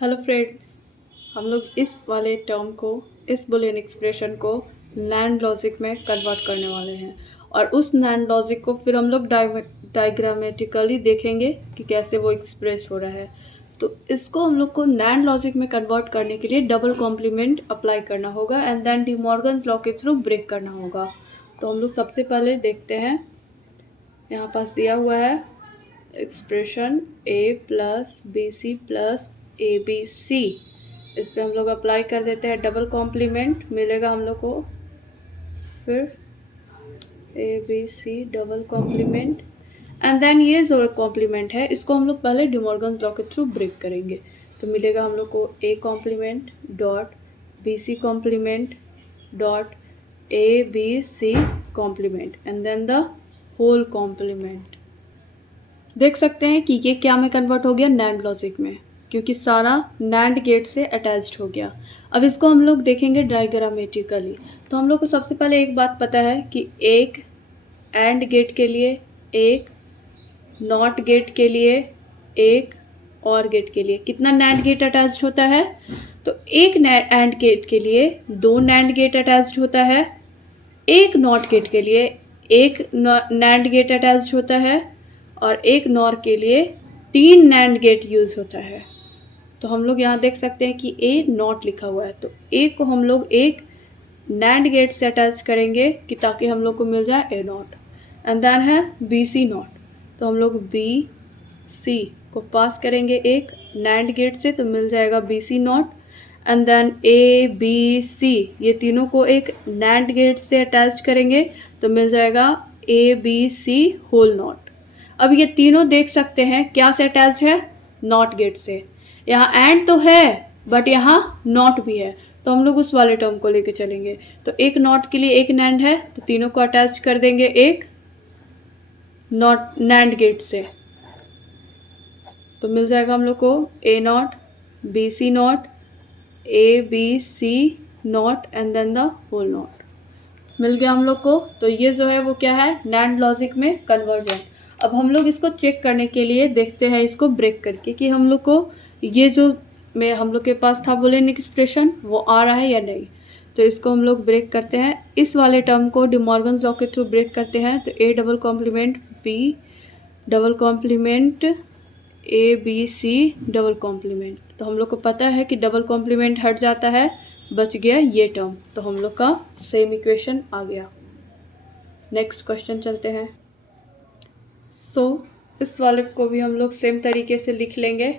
Hello friends, हम लोग इस वाले टर्म को, इस बुलियन एक्सप्रेशन को NAND लॉजिक में कन्वर्ट करने वाले हैं और उस NAND लॉजिक को फिर हम लोग डायग्रामेटिकली देखेंगे कि कैसे वो एक्सप्रेस हो रहा है। तो इसको हम लोग को NAND लॉजिक में कन्वर्ट करने के लिए डबल कॉम्प्लीमेंट अप्लाई करना होगा and then De Morgan's law के थ्रू ब्रेक करना होगा। तो हम लोग सबसे पहले देखते हैं, यहाँ पास दिया हुआ है expression a plus B C plus A B C. इस पे हम लोग अप्लाई कर देते हैं डबल कॉम्प्लीमेंट, मिलेगा हम लोग को फिर A B C double complement and then ये जो कॉम्प्लीमेंट है इसको हम लोग पहले डिमॉर्गन्स लॉ के थ्रू ब्रेक करेंगे। तो मिलेगा हम लोग को A complement dot B C complement dot A B C complement and then the whole complement. देख सकते हैं कि ये क्या में कन्वर्ट हो गया, NAND लॉजिक में, क्योंकि सारा NAND गेट से अटैच्ड हो गया। अब इसको हम लोग देखेंगे डायग्रामेटिकली। तो हम लोग को सबसे पहले एक बात पता है कि एक AND गेट के लिए, एक NOT गेट के लिए, एक OR गेट के लिए कितना NAND गेट अटैच्ड होता है। तो एक AND गेट के लिए 2 NAND गेट अटैच्ड होता है, एक NOT गेट के लिए एक NAND गेट अटैच्ड होता है और एक NOR के लिए 3 NAND गेट यूज़ होता है। तो हम लोग यहाँ देख सकते हैं कि A नॉट लिखा हुआ है, तो A को हम लोग एक NAND गेट से अटैच करेंगे कि ताकि हम लोग को मिल जाए A नॉट एंड देन है BC नॉट। तो हम लोग BC को पास करेंगे एक NAND गेट से तो मिल जाएगा BC not and then ABC, ये तीनों को एक NAND गेट से अटैच करेंगे तो मिल जाएगा ABC होल नॉट। अब ये तीनों देख सकते हैं क्या से अटैच है, नॉट गेट से। यहाँ एंड तो है बट यहाँ नॉट भी है, तो हम लोग उस वाले टर्म को लेके चलेंगे। तो एक नॉट के लिए एक NAND है तो तीनों को अटैच कर देंगे एक नॉट NAND गेट से, तो मिल जाएगा हम लोग को A not BC not ABC not and then the whole not. मिल गया हम लोग को। तो ये जो है वो क्या है, NAND लॉजिक में कन्वर्जन। अब हम लोग इसको चेक करने के लिए देखते हैं इसको ब्रेक करके कि हम लोग को ये जो हम लोग के पास था बुलियन एक्सप्रेशन वो आ रहा है या नहीं। तो इसको हम लोग ब्रेक करते हैं, इस वाले टर्म को डिमॉर्गन्स लॉ के थ्रू ब्रेक करते हैं। तो A double complement B double complement ABC double complement. तो हम लोग को पता है कि डबल कॉम्प्लीमेंट हट जाता है, बच गया ये टर्म, तो हम लोग का सेम इक्वेशन आ गया। नेक्स्ट क्वेश्चन चलते हैं। इस वाले को भी हम लोग सेम तरीके से लिख लेंगे,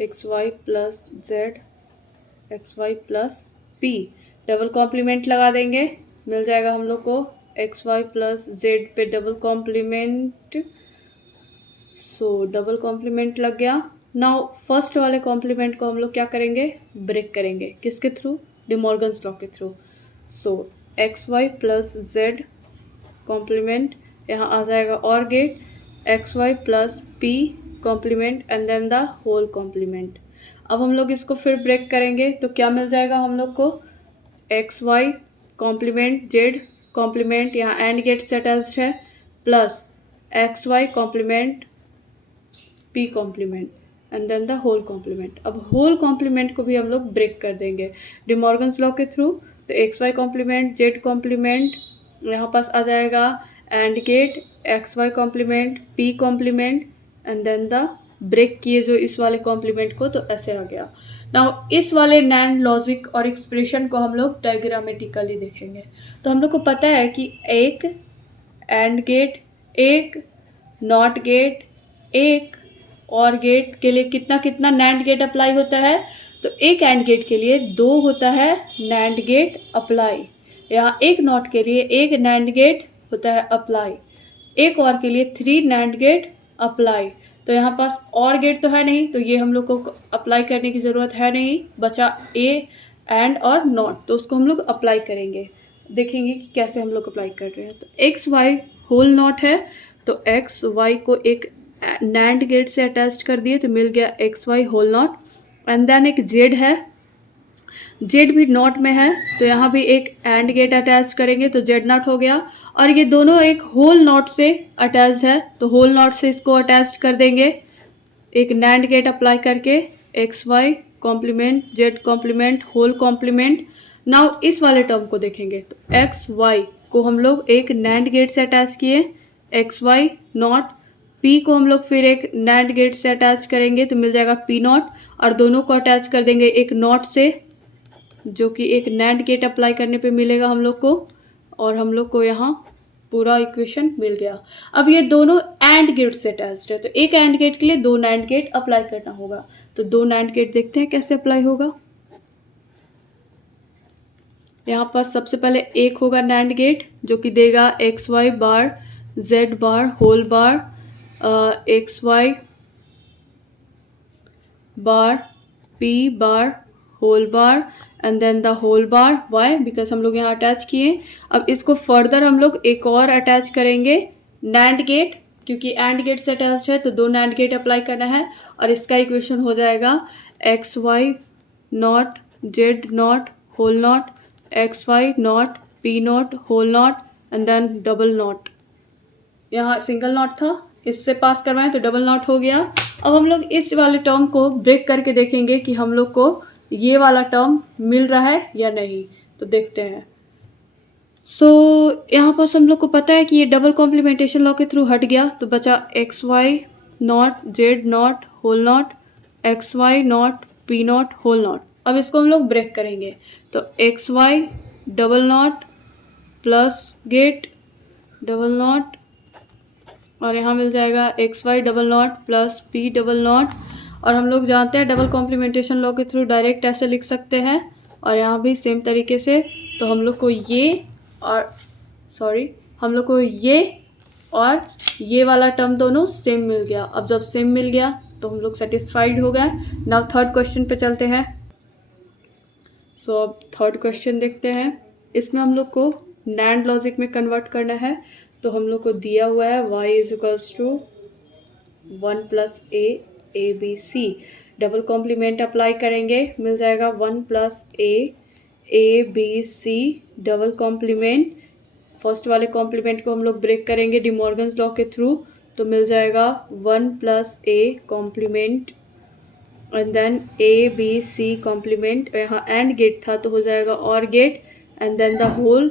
XY plus Z XY plus P double complement लगा देंगे, मिल जाएगा हम लोग को XY प्लस Z पे डबल कॉम्प्लीमेंट। डबल कॉम्प्लीमेंट लग गया। नाउ फर्स्ट वाले कॉम्प्लीमेंट को हम लोग क्या करेंगे, ब्रेक करेंगे, किसके थ्रू, डिमॉर्गन्स लॉ के through. XY plus Z complement, यहाँ आ जाएगा or gate XY plus P complement and then the whole complement. अब हम लोग इसको फिर ब्रेक करेंगे तो क्या मिल जाएगा हम लोग को, XY कॉम्प्लीमेंट Z कॉम्प्लीमेंट, यहाँ एंड गेट से अटैच्ड है, plus XY complement P complement and then the whole complement. अब होल कॉम्प्लीमेंट को भी हम लोग ब्रेक कर देंगे डिमॉर्गन्स लॉ के थ्रू। तो XY कॉम्प्लीमेंट Z कॉम्प्लीमेंट, यहाँ पास आ जाएगा and gate XY complement P complement and then the break किए जो इस वाले कॉम्प्लीमेंट को, तो ऐसे आ गया। नाउ इस वाले NAND लॉजिक और एक्सप्रेशन को हम लोग डायग्रामेटिकली देखेंगे। तो हम लोग को पता है कि एक एंड गेट, एक नॉट गेट, एक और गेट के लिए कितना कितना NAND गेट अप्लाई होता है। तो एक एंड गेट के लिए 2 होता है NAND गेट अप्लाई, यहाँ एक नॉट के लिए एक NAND गेट होता है अप्लाई, एक और के लिए 3 NAND गेट अप्लाई। तो यहाँ पास और गेट तो है नहीं, तो ये हम लोग को अप्लाई करने की ज़रूरत है नहीं, बचा A एंड और नॉट, तो उसको हम लोग अप्लाई करेंगे, देखेंगे कि कैसे हम लोग अप्लाई कर रहे हैं। तो XY होल नॉट है, तो XY को एक NAND गेट से अटैच कर दिए तो मिल गया XY whole not and then एक Z है, Z भी नॉट में है तो यहाँ भी एक एंड गेट अटैच करेंगे तो Z नॉट हो गया। और ये दोनों एक होल नॉट से अटैच है तो होल नॉट से इसको अटैच कर देंगे, एक NAND गेट अप्लाई करके XY complement, Z complement, whole complement. Now इस वाले टर्म को देखेंगे तो एक्स वाई को हम लोग एक नैंड गेट से अटैच किए, एक्स वाई नॉट, पी को हम लोग फिर एक नैंड गेट से अटैच करेंगे तो मिल जाएगा पी नॉट, और दोनों को अटैच कर देंगे एक नॉट से, जो कि एक नैंड गेट अप्लाई करने पे मिलेगा हम लोग को, और हम लोग को यहाँ पूरा इक्वेशन मिल गया। अब ये दोनों एंड गेट से अटैच्ड है, तो एक एंड गेट के लिए दो नैंड गेट अप्लाई करना होगा। तो दो नैंड गेट देखते हैं कैसे अप्लाई होगा। यहाँ पर सबसे पहले एक होगा नैंड गेट जो कि देगा X Y bar Z bar whole bar X Y bar P bar whole bar and then the whole bar Y, because हम लोग यहाँ अटैच किए। अब इसको फर्दर हम लोग एक और अटैच करेंगे नैंड गेट, क्योंकि एंड गेट से अटैच है तो दो नैंड गेट अप्लाई करना है, और इसका इक्वेशन हो जाएगा X Y not Z not whole not, X Y not P not whole not and then double not. यहाँ सिंगल नॉट था, इससे पास करवाएं तो डबल नॉट हो गया। अब हम लोग इस वाले टर्म को ब्रेक करके देखेंगे कि हम लोग को ये वाला टर्म मिल रहा है या नहीं, तो देखते हैं। यहाँ पर हम लोग को पता है कि ये डबल कॉम्प्लीमेंटेशन लॉ के थ्रू हट गया, तो बचा X Y not Z not whole not, X Y not P not whole not. अब इसको हम लोग ब्रेक करेंगे तो X Y double not plus gate double not, और यहाँ मिल जाएगा X Y double not plus P double not. और हम लोग जानते हैं डबल कॉम्प्लीमेंटेशन लॉ के थ्रू डायरेक्ट ऐसे लिख सकते हैं, और यहाँ भी सेम तरीके से। तो हम लोग को ये और ये वाला टर्म दोनों सेम मिल गया। अब जब सेम मिल गया तो हम लोग सेटिस्फाइड हो गए। नाउ थर्ड क्वेश्चन पे चलते हैं। अब थर्ड क्वेश्चन देखते हैं। इसमें हम लोग को नैंड लॉजिक में कन्वर्ट करना है, तो हम लोग को दिया हुआ है y is equals to 1 plus A B C. Double complement apply करेंगे, मिल जाएगा 1 plus A B C double complement. First वाले कॉम्प्लीमेंट को हम लोग ब्रेक करेंगे डिमॉर्गन्स लॉ के थ्रू, तो मिल जाएगा 1 plus A complement and then A B C complement. यहाँ एंड गेट था तो हो जाएगा or gate and then the whole,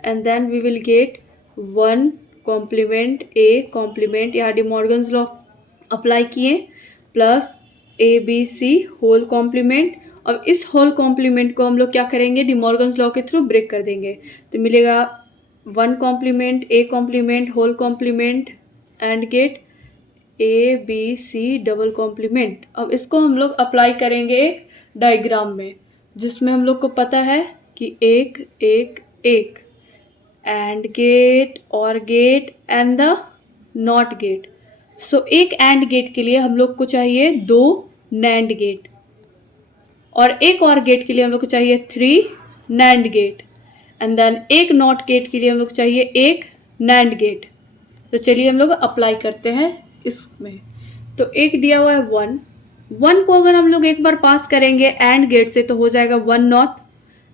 and then we will get 1 complement A complement, यहाँ डिमॉर्गन्स लॉ अप्लाई किए, plus A B C whole complement. अब इस whole complement को हम लोग क्या करेंगे, डिमॉर्गन्स लॉ के थ्रू ब्रेक कर देंगे, तो मिलेगा 1 complement A complement whole complement and gate A B C double complement. अब इसको हम लोग अप्लाई करेंगे डायग्राम में, जिसमें हम लोग को पता है कि एक एक एक and gate or gate and the not gate. एक एंड गेट के लिए हम लोग को चाहिए 2 नैंड गेट, और एक और गेट के लिए हम लोग को चाहिए 3 नैंड गेट, एंड देन एक नॉट गेट के लिए हम लोग को चाहिए 1 नैंड गेट। तो चलिए हम लोग अप्लाई करते हैं इसमें। तो एक दिया हुआ है 1 को अगर हम लोग एक बार पास करेंगे एंड गेट से तो हो जाएगा 1 नॉट,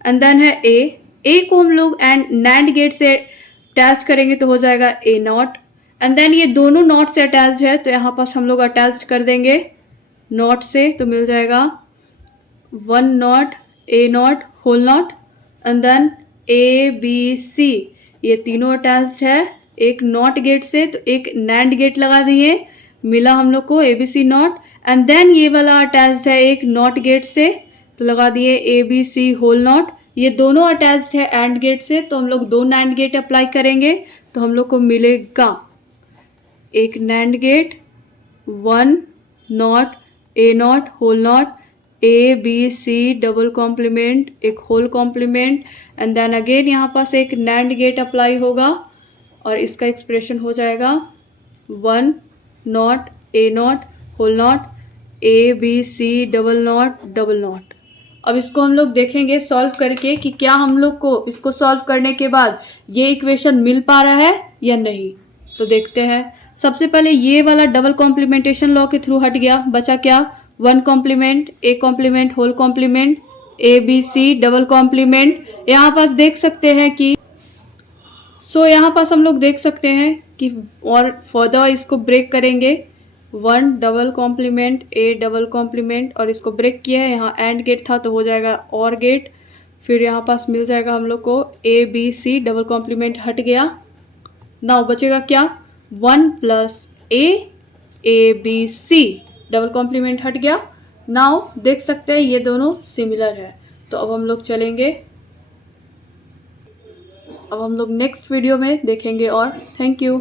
एंड देन है ए को हम लोग एंड नैंड गेट से अटैच करेंगे तो हो जाएगा ए नॉट, एंड देन ये दोनों नॉट से अटैच है तो यहाँ पास हम लोग अटैच कर देंगे नॉट से, तो मिल जाएगा 1 not A not whole not and then A B C. ये तीनों अटैच्ड है एक नॉट गेट से, तो एक नैंड गेट लगा दिए, मिला हम लोग को A B C not, and then ये वाला अटैच्ड है एक नॉट गेट से, तो लगा दिए A B C whole not. ये दोनों अटैच्ड है एंड गेट से, तो हम लोग 2 नैंड गेट अप्लाई करेंगे तो हम लोग को मिलेगा एक NAND gate 1 not A not whole not A B C double complement एक whole complement, and then again यहाँ पास एक नैंड गेट अप्लाई होगा, और इसका एक्सप्रेशन हो जाएगा 1 not A not whole not A B C double not. अब इसको हम लोग देखेंगे सॉल्व करके कि क्या हम लोग को इसको सॉल्व करने के बाद ये इक्वेशन मिल पा रहा है या नहीं। तो देखते हैं। सबसे पहले ये वाला डबल कॉम्प्लीमेंटेशन लॉ के थ्रू हट गया, बचा क्या 1 complement A complement whole complement A B C double complement. यहाँ पास देख सकते हैं कि यहाँ पास हम लोग देख सकते हैं कि और फर्दर इसको ब्रेक करेंगे 1 double complement A double complement, और इसको ब्रेक किया है, यहाँ एंड गेट था तो हो जाएगा और गेट। फिर यहाँ पास मिल जाएगा हम लोग को A B C, double complement हट गया। नाउ बचेगा क्या, 1 plus A B C, double complement हट गया। नाउ देख सकते हैं ये दोनों सिमिलर है। तो अब हम लोग चलेंगे, अब हम लोग नेक्स्ट वीडियो में देखेंगे और थैंक यू।